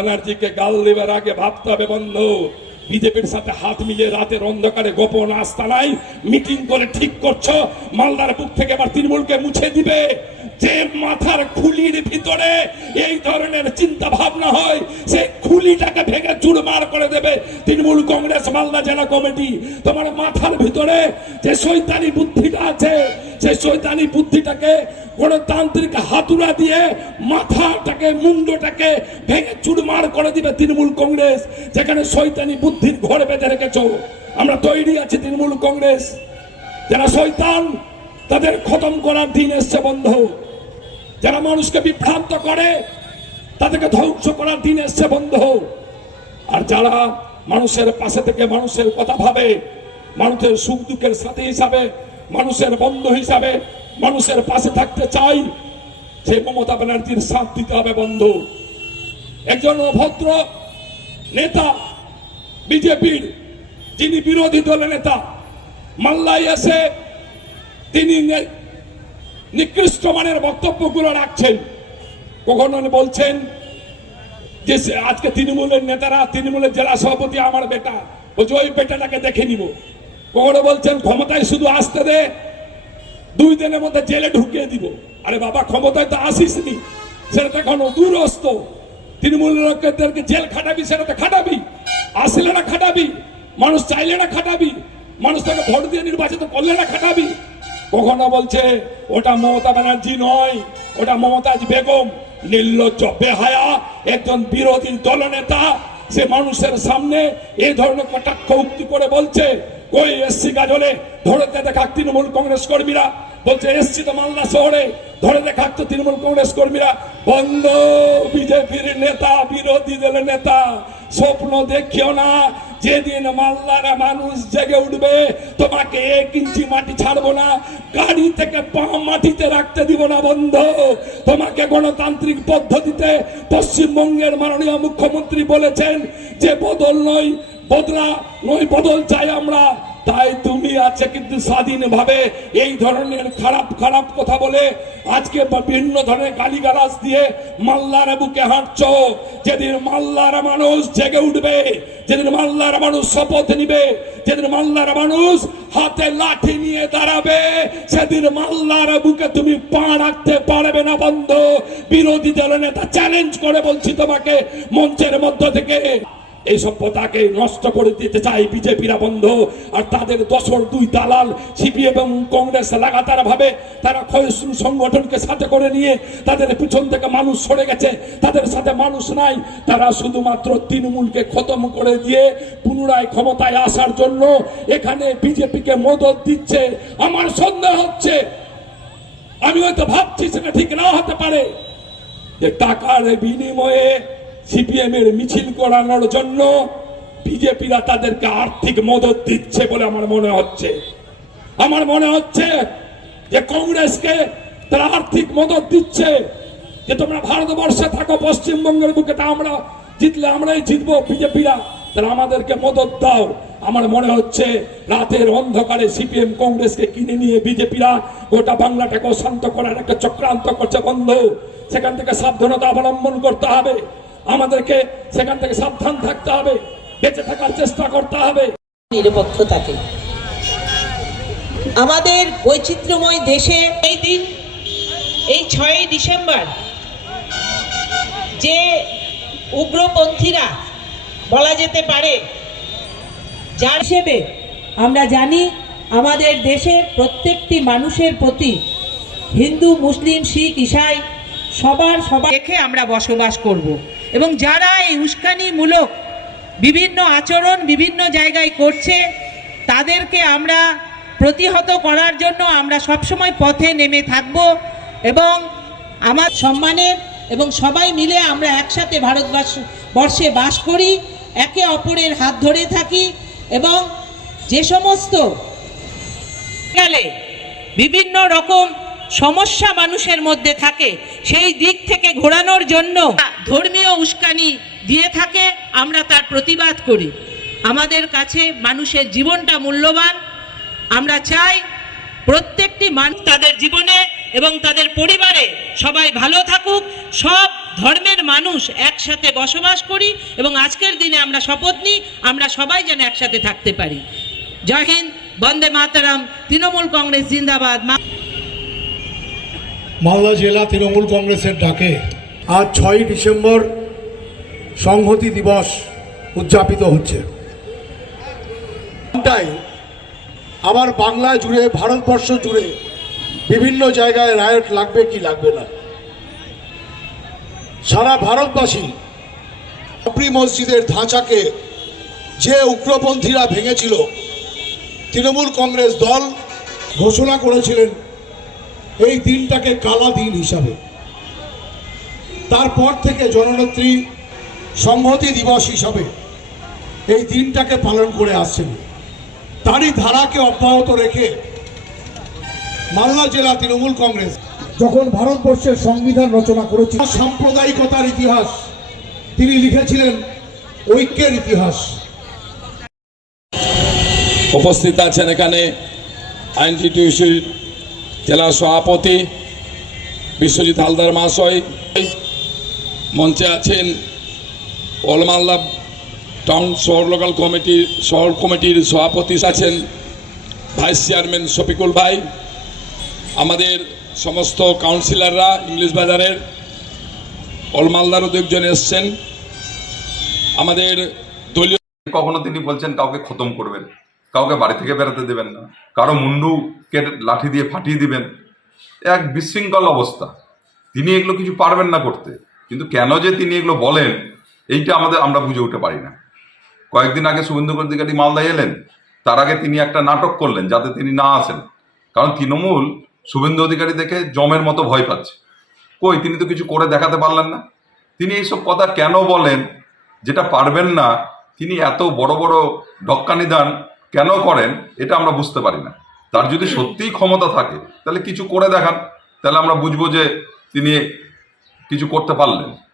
ব্যানার্জিকে গাল দেবার আগে ভাবতে হবে, বন্ধু, বিজেপির সাথে হাত মিলিয়ে রাতের অন্ধকারে গোপন আস্তানায় মিটিং করে ঠিক করছ, মালদার বুক থেকে এবার তৃণমূলকে মুছে দিবে। যে মাথার খুলির ভিতরে এই ধরনের চিন্তা ভাবনা হয়, সেই খুলিটাকে ভেঙে চুরমার করে দেবে তৃণমূল কংগ্রেস মালদা জেলা কমিটি। তোমার মাথার ভিতরে যে শৈতানি বুদ্ধিটা আছে, সেই শৈতানি বুদ্ধিটাকে গণতান্ত্রিক হাতুড়া দিয়ে মাথাটাকে, মুন্ডটাকে ভেঙে চুরমার করে দিবে তৃণমূল কংগ্রেস, যেখানে শৈতানি বুদ্ধির ঘরে বেঁধে রেখেছ। আমরা তৈরি আছি তৃণমূল কংগ্রেস। যারা শৈতান তাদের খতম করার দিন এসছে বন্ধ। যারা মানুষকে বিভ্রান্ত করে, তাদেরকে ধ্বংস করার দিন এসছে, বন্ধ। আর যারা মানুষের পাশে থেকে মানুষের কথা ভাবে, মানুষের সুখ দুঃখের সাথে হিসাবে, মানুষের বন্ধু হিসাবে, মানুষের পাশে থাকতে চাই, সে মমতা ব্যানার্জির সাথ দিতে হবে, বন্ধু। একজন ভদ্র নেতা, বিজেপির যিনি বিরোধী দলের নেতা মাল্লায় এসে তিনি নিকৃষ্ট মানের বক্তব্যগুলো রাখছেন। কখনো বলছেন যে আজকে তৃণমূলের নেতারা, তৃণমূলের জেলা সভাপতি আমার বেটা, বলছে, ওই বেটাটাকে দেখে নিব। কখনো বলছেন, ক্ষমতায় শুধু আসতে দে, দুই দিনের মধ্যে জেলে ঢুকিয়ে দিব। আরে বাবা, ক্ষমতায় তো আসিসনি সেটা তো এখনও দূরস্থ। তৃণমূলের লোকেদেরকে জেল খাটাবি, সেটা তো খাটাবি। আসলে না খাটাবি, মানুষ চাইলে না খাটাবি, মানুষ তাকে ভোট দিয়ে নির্বাচিত করলে না খাটাবি। কখনো বলছে, ওটা মমতা ব্যানার্জি নয়, ওটা মমতাজ বেগম। নির্লজ্জ, বেহায়া, একজন বিরোধী দলনেতা, সে মানুষের সামনে এই ধরনের কটাক্ষ উক্তি করে বলছে কই এসসি গাজলে ধরে দেখা তৃণমূল কংগ্রেস কর্মীরা। বলছে এসছি তো মালদা শহরে, ধরে দেখাচ্ছ তৃণমূল কংগ্রেস কর্মীরা। বন্ধ বিজেপির নেতা, বিরোধী দলের নেতা, স্বপ্ন দেখিও না যেদিন মাল্লার মানুষ জেগে উঠবে, তোমাকে এক ইঞ্চি মাটি ছাড়বো না, গাড়ি থেকে পা মাটিতে রাখতে দিব না বন্ধ। তোমাকে গণতান্ত্রিক পদ্ধতিতে পশ্চিমবঙ্গের মাননীয় মুখ্যমন্ত্রী বলেছেন যে বদল নয়, বদলা নয়, বদল চাই আমরা। তাই তুমি আছে কিন্তু স্বাধীনভাবে এই ধরনের খারাপ খারাপ কথা বলে আজকে বিভিন্ন ধরনের গালিগালাজ দিয়ে মাল্লার বুকে হাঁটছ। যেদিন মাল্লার মানুষ জেগে উঠবে, যেদিন মাল্লার মানুষ শপথ নিবে, যেদিন মাল্লার মানুষ হাতে লাঠি নিয়ে দাঁড়াবে, সেদিন মাল্লার বুকে তুমি পা রাখতে পারবে না বন্ধ। বিরোধী দলের নেতা চ্যালেঞ্জ করে বলছি তোমাকে মঞ্চের মধ্য থেকে। এই সভ্যতাকে নষ্ট করে দিতে চায় বিজেপিরা, বন্ধ। আর তাদের দশর দুই দালাল, সিপি এবং কংগ্রেস লাগাতার ভাবে তারা ক্ষয়িষ্ণু সংগঠনকে সাথে করে নিয়ে তাদের পিছন থেকে মানুষ সরে গেছে। তাদের সাথে মানুষ নাই। তারা শুধুমাত্র তৃণমূলকে খতম করে দিয়ে পুনরায় ক্ষমতায় আসার জন্য এখানে বিজেপিকে মদত দিচ্ছে। আমার সন্দেহ হচ্ছে, আমি হয়তো ভাবছি সেটা ঠিক না হতে পারে, যে টাকার বিনিময়ে সিপিএম এর মিছিল করানোর জন্য বিজেপিরা তাদেরকে আর্থিক মদত দিচ্ছে বলে আমার মনে হচ্ছে। আমার মনে হচ্ছে যে কংগ্রেসকে তারা আর্থিক মদত দিচ্ছে, যে তোমরা ভারতবর্ষে থাকো, পশ্চিমবঙ্গের বুকে তা আমরা জিতলে আমরাই জিতবো বিজেপিরা, তারা আমাদেরকে মদত দাও। আমার মনে হচ্ছে রাতের অন্ধকারে সিপিএম কংগ্রেসকে কিনে নিয়ে বিজেপিরা গোটা বাংলাটাকে অশান্ত করার একটা চক্রান্ত করছে বন্ধ। সেখান থেকে সাবধানতা অবলম্বন করতে হবে। আমাদেরকে সেখান থেকে সাবধান থাকতে হবে বেঁচে থাকার চেষ্টা করতে হবে। নিরপেক্ষতাকে। আমাদের বৈচিত্র্যময় দেশে এই দিন এই ছয়ই ডিসেম্বর যে উগ্রপন্থীরা বলা যেতে পারে যার হিসেবে আমরা জানি আমাদের দেশের প্রত্যেকটি মানুষের প্রতি হিন্দু মুসলিম শিখ ইসাই সবার সবার দেখে আমরা বসবাস করব। এবং যারা এই উস্কানিমূলক বিভিন্ন আচরণ বিভিন্ন জায়গায় করছে, তাদেরকে আমরা প্রতিহত করার জন্য আমরা সবসময় পথে নেমে থাকব এবং আমার সম্মানের এবং সবাই মিলে আমরা একসাথে ভারতবর্ষ, বর্ষে বাস করি, একে অপরের হাত ধরে থাকি এবং যে সমস্ত গেলে বিভিন্ন রকম সমস্যা মানুষের মধ্যে থাকে, সেই দিক থেকে ঘোরানোর জন্য ধর্মীয় উস্কানি দিয়ে থাকে, আমরা তার প্রতিবাদ করি। আমাদের কাছে মানুষের জীবনটা মূল্যবান। আমরা চাই প্রত্যেকটি মানুষ তাদের জীবনে এবং তাদের পরিবারে সবাই ভালো থাকুক, সব ধর্মের মানুষ একসাথে বসবাস করি এবং আজকের দিনে আমরা শপথ নিই, আমরা সবাই যেন একসাথে থাকতে পারি। জয় হিন্দ, বন্দে মাতারাম, তৃণমূল কংগ্রেস, জিন্দাবাদ। মা- মালদা জেলা তৃণমূল কংগ্রেসের ডাকে আজ ছয়ই ডিসেম্বর সংহতি দিবস উদযাপিত হচ্ছে। আবার বাংলা জুড়ে, ভারতবর্ষ জুড়ে বিভিন্ন জায়গায় রায়ট লাগবে কি লাগবে না। সারা ভারতবাসী বাবরি মসজিদের ধাঁচাকে যে উগ্রপন্থীরা ভেঙেছিল, তৃণমূল কংগ্রেস দল ঘোষণা করেছিলেন এই দিনটাকে কালা দিন হিসাবে। তারপর থেকে জননেত্রী সংহতি দিবস হিসাবে এই দিনটাকে পালন করে আসছেন। তারই ধারাকে অব্যাহত রেখে মালদা জেলা তৃণমূল কংগ্রেস যখন ভারতবর্ষের সংবিধান রচনা করেছিল সাম্প্রদায়িকতার ইতিহাস তিনি লিখেছিলেন ঐক্যের ইতিহাস। উপস্থিত আছেন এখানে আইনটিটিউসির জেলা সভাপতি বিশ্বজিৎ হালদার মহাশয়, মঞ্চে আছেন অলমাল্লা টাউন শহর লোকাল কমিটির শহর কমিটির সভাপতি আছেন ভাইস চেয়ারম্যান শফিকুল ভাই। আমাদের সমস্ত কাউন্সিলররা ইংলিশ বাজারের অলমালদারও দুজন এসছেন। আমাদের দলীয় কখনো তিনি বলছেন কাউকে খতম করবেন। কাউকে বাড়ি থেকে বেরোতে দেবেন না। কারও মুন্ডু কেটে লাঠি দিয়ে ফাটিয়ে দিবেন। এক বিশৃঙ্খল অবস্থা। তিনি এগুলো কিছু পারবেন না করতে। কিন্তু কেন যে তিনি এগুলো বলেন, এইটা আমাদের, আমরা বুঝে উঠতে পারি না। কয়েকদিন আগে শুভেন্দু অধিকারী মালদায় এলেন। তার আগে তিনি একটা নাটক করলেন যাতে তিনি না আসেন। কারণ তৃণমূল শুভেন্দু অধিকারী দেখে জমের মতো ভয় পাচ্ছে। কই, তিনি তো কিছু করে দেখাতে পারলেন না। তিনি এইসব কথা কেন বলেন, যেটা পারবেন না, তিনি এত বড় বড় ডক্কানি দান কেন করেন এটা আমরা বুঝতে পারি না। তার যদি সত্যিই ক্ষমতা থাকে, তাহলে কিছু করে দেখান। তাহলে আমরা বুঝব যে তিনি কিছু করতে পারলেন।